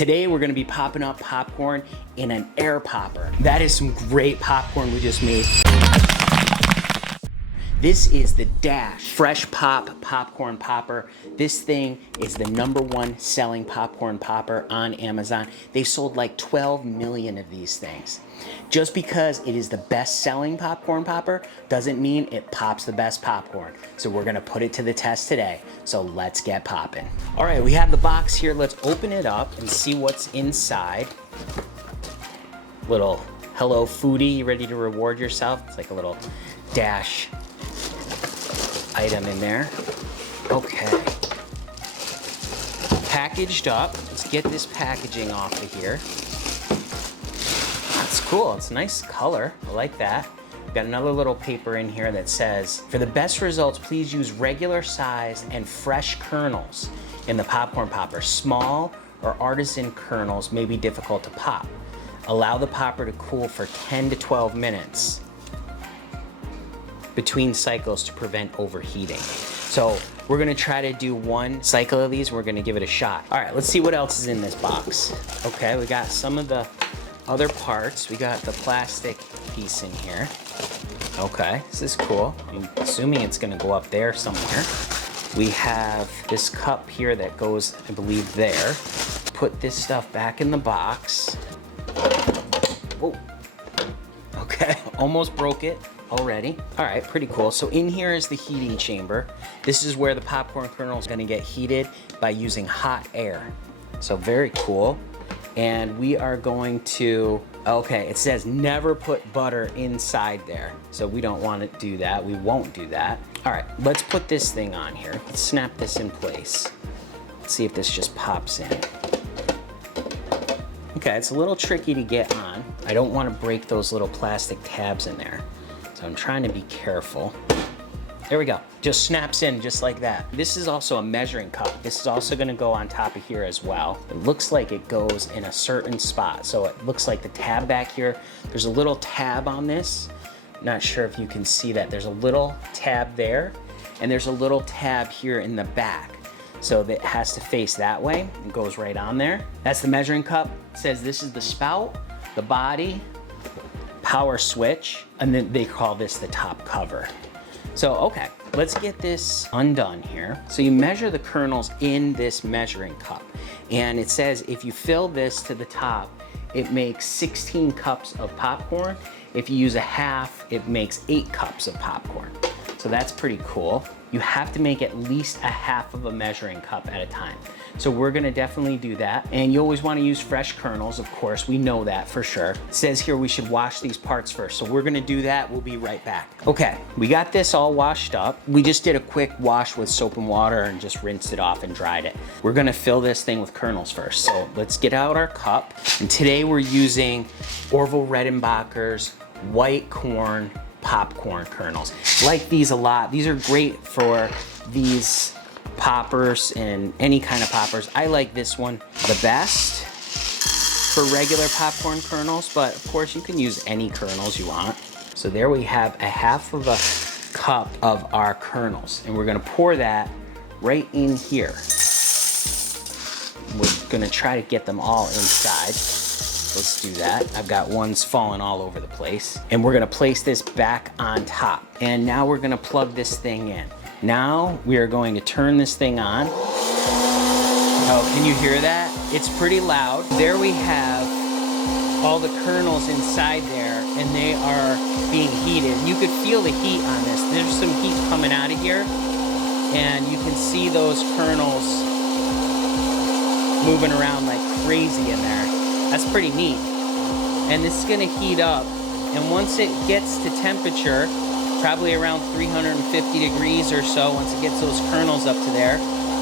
Today we're gonna be popping up popcorn in an air popper. That is some great popcorn we just made. This is the Dash Fresh Pop Popcorn Popper. This thing is the #1 selling popcorn popper on Amazon. They've sold like 12 million of these things. Just because it is the best selling popcorn popper doesn't mean it pops the best popcorn. So we're gonna put it to the test today. So let's get popping. All right, we have the box here. Let's open it up and see what's inside. Little hello foodie, you ready to reward yourself? It's like a little Dash item in there. Okay. Packaged up. Let's get this packaging off of here. That's cool. It's a nice color. I like that. Got another little paper in here that says, for the best results, please use regular size and fresh kernels in the popcorn popper. Small or artisan kernels may be difficult to pop. Allow the popper to cool for 10 to 12 minutes between cycles to prevent overheating. So we're gonna try to do one cycle of these. We're gonna give it a shot. All right, let's see what else is in this box. Okay, we got some of the other parts. We got the plastic piece in here. Okay, this is cool. I'm assuming it's gonna go up there somewhere. We have this cup here that goes, I believe, there. Put this stuff back in the box. Whoa. Okay, almost broke it already. All right, pretty cool. So in here is the heating chamber. This is where the popcorn kernel is gonna get heated by using hot air. So very cool. And we are going to, okay, it says never put butter inside there. So we don't want to do that. We won't do that. All right, let's put this thing on here. Let's snap this in place. Let's see if this just pops in. Okay, it's a little tricky to get on. I don't want to break those little plastic tabs in there. So I'm trying to be careful. There we go. Just snaps in just like that. This is also a measuring cup. This is also gonna go on top of here as well. It looks like it goes in a certain spot. So it looks like the tab back here, there's a little tab on this. Not sure if you can see that. There's a little tab there, and there's a little tab here in the back. So that has to face that way. It goes right on there. That's the measuring cup. It says this is the spout, the body, power switch, and then they call this the top cover. So, okay, let's get this undone here. So you measure the kernels in this measuring cup. And it says if you fill this to the top, it makes 16 cups of popcorn. If you use a half, it makes 8 cups of popcorn. So that's pretty cool. You have to make at least a half of a measuring cup at a time. So we're gonna definitely do that. And you always wanna use fresh kernels, of course, we know that for sure. It says here we should wash these parts first. So we're gonna do that, we'll be right back. Okay, we got this all washed up. We just did a quick wash with soap and water and just rinsed it off and dried it. We're gonna fill this thing with kernels first. So let's get out our cup. And today we're using Orville Redenbacher's white corn popcorn kernels. Like these a lot. These are great for these poppers and any kind of poppers. I like this one the best for regular popcorn kernels, but of course you can use any kernels you want. So there we have a half of a cup of our kernels, and we're gonna pour that right in here. We're gonna try to get them all inside. Let's do that. I've got ones falling all over the place. And we're gonna place this back on top. And now we're gonna plug this thing in. Now we are going to turn this thing on. Oh, can you hear that? It's pretty loud. There we have all the kernels inside there, and they are being heated. You could feel the heat on this. There's some heat coming out of here, and you can see those kernels moving around like crazy in there. That's pretty neat. And this is gonna heat up. And once it gets to temperature, probably around 350 degrees or so, once it gets those kernels up to there,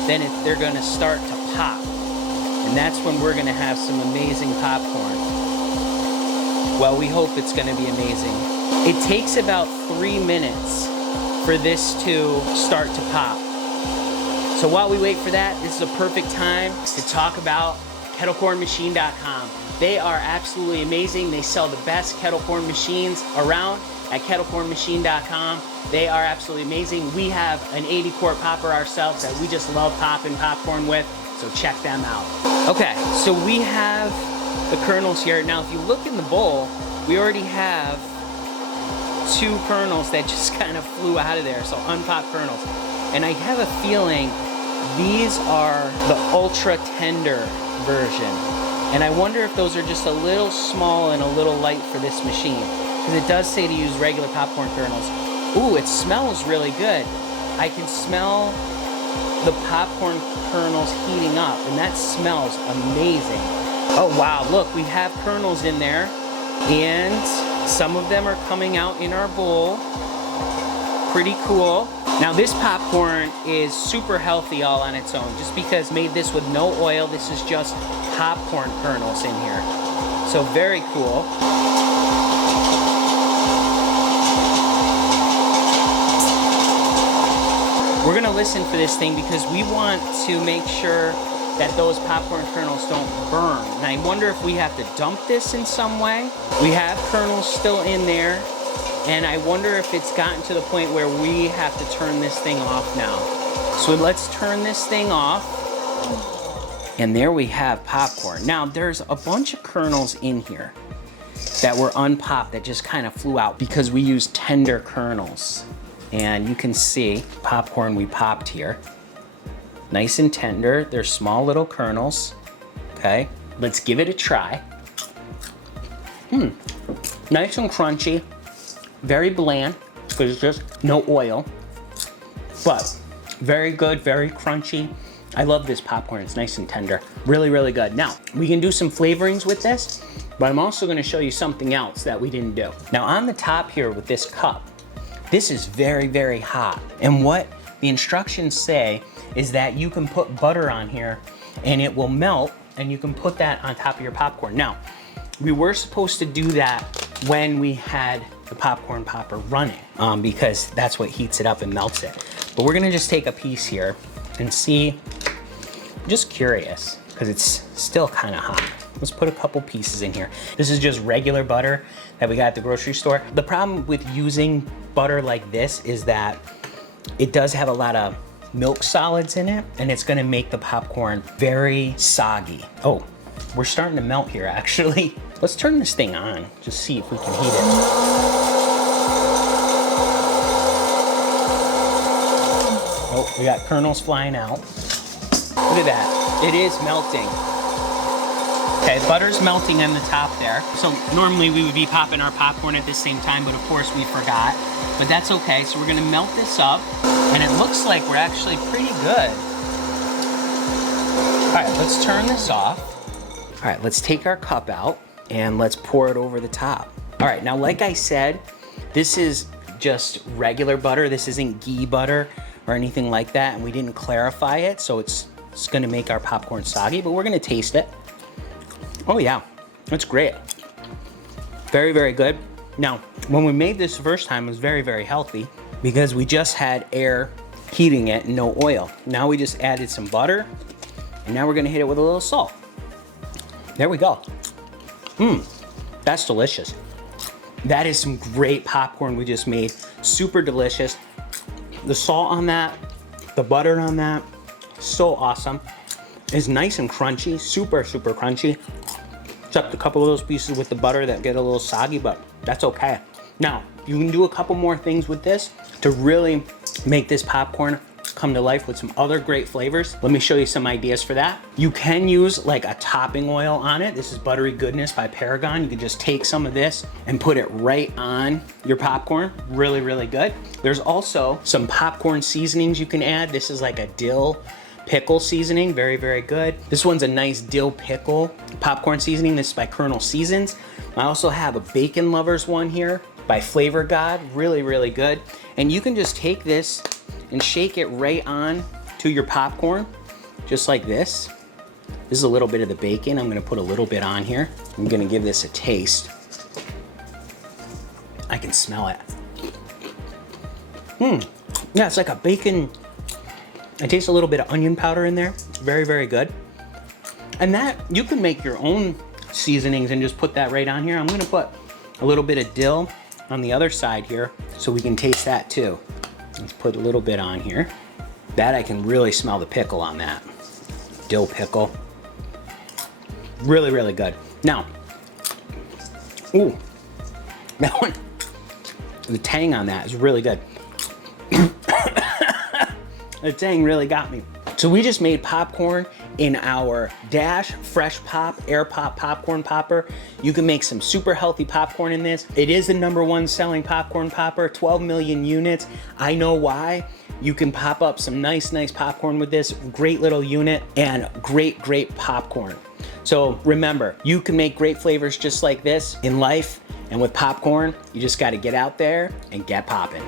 then they're gonna start to pop. And that's when we're gonna have some amazing popcorn. Well, we hope it's gonna be amazing. It takes about 3 minutes for this to start to pop. So while we wait for that, this is a perfect time to talk about kettlecornmachine.com. They are absolutely amazing. They sell the best kettle corn machines around at kettlecornmachine.com. They are absolutely amazing. We have an 80-quart popper ourselves that we just love popping popcorn with. so check them out. Okay, so we have the kernels here. Now, if you look in the bowl, we already have 2 kernels that just kind of flew out of there, so unpopped kernels. And I have a feeling these are the ultra tender version. And I wonder if those are just a little small and a little light for this machine, because it does say to use regular popcorn kernels. Ooh, it smells really good. I can smell the popcorn kernels heating up, and that smells amazing. Oh wow, look, we have kernels in there, and some of them are coming out in our bowl. Pretty cool. Now this popcorn is super healthy all on its own, just because I made this with no oil. This is just popcorn kernels in here. So very cool. We're gonna listen for this thing because we want to make sure that those popcorn kernels don't burn. And I wonder if we have to dump this in some way. We have kernels still in there, and I wonder if it's gotten to the point where we have to turn this thing off now. So let's turn this thing off. And there we have popcorn. Now there's a bunch of kernels in here that were unpopped that just kind of flew out because we used tender kernels. And you can see popcorn we popped here. Nice and tender. They're small little kernels. Okay, let's give it a try. Nice and crunchy. Very bland, because there's just no oil. But very good, very crunchy. I love this popcorn, it's nice and tender. Really, really good. Now, we can do some flavorings with this, but I'm also gonna show you something else that we didn't do. Now on the top here with this cup, this is very, very hot. And what the instructions say is that you can put butter on here and it will melt, and you can put that on top of your popcorn. Now, we were supposed to do that when we had the popcorn popper running, because that's what heats it up and melts it. But we're gonna just take a piece here and see. I'm just curious, because it's still kind of hot. Let's put a couple pieces in here. This is just regular butter that we got at the grocery store. The problem with using butter like this is that it does have a lot of milk solids in it, and it's gonna make the popcorn very soggy. Oh, we're starting to melt here actually. Let's turn this thing on, just see if we can heat it. Oh, we got kernels flying out. Look at that, it is melting. Okay, butter's melting on the top there. So normally we would be popping our popcorn at the same time, but of course we forgot. But that's okay, so we're gonna melt this up, and it looks like we're actually pretty good. All right, let's turn this off. All right, let's take our cup out and let's pour it over the top. All right, now like I said, this is just regular butter. This isn't ghee butter or anything like that, and we didn't clarify it, so it's gonna make our popcorn soggy, but we're gonna taste it. Oh yeah, that's great. Very, very good. Now, when we made this the first time, it was very, very healthy because we just had air heating it and no oil. Now we just added some butter, and now we're gonna hit it with a little salt. There we go. That's delicious. That is some great popcorn we just made. Super delicious. The salt on that, the butter on that, so awesome. It's nice and crunchy, super, super crunchy. Except a couple of those pieces with the butter that get a little soggy, but that's okay. Now, you can do a couple more things with this to really make this popcorn come to life with some other great flavors. Let me show you some ideas for that. You can use like a topping oil on it. This is Buttery Goodness by Paragon. You can just take some of this and put it right on your popcorn. Really, really good. There's also some popcorn seasonings you can add. This is like a dill pickle seasoning, very, very good. This one's a nice dill pickle popcorn seasoning. This is by Kernel Seasons. I also have a Bacon Lovers one here by Flavor God, really, really good. And you can just take this and shake it right on to your popcorn, just like this. This is a little bit of the bacon. I'm gonna put a little bit on here. I'm gonna give this a taste. I can smell it. Yeah, it's like a bacon. I taste a little bit of onion powder in there. It's very, very good. And that, you can make your own seasonings and just put that right on here. I'm gonna put a little bit of dill on the other side here so we can taste that too. Let's put a little bit on here. That I can really smell the pickle on that. dill pickle. Really, really good. Now, ooh, that one, the tang on that is really good. The tang really got me. So we just made popcorn in our Dash Fresh Pop Air Pop popcorn popper. You can make some super healthy popcorn in this. It is the #1 selling popcorn popper, 12 million units. I know why. You can pop up some nice popcorn with this. Great little unit and great popcorn. So remember, you can make great flavors just like this in life, and with popcorn, you just gotta get out there and get popping.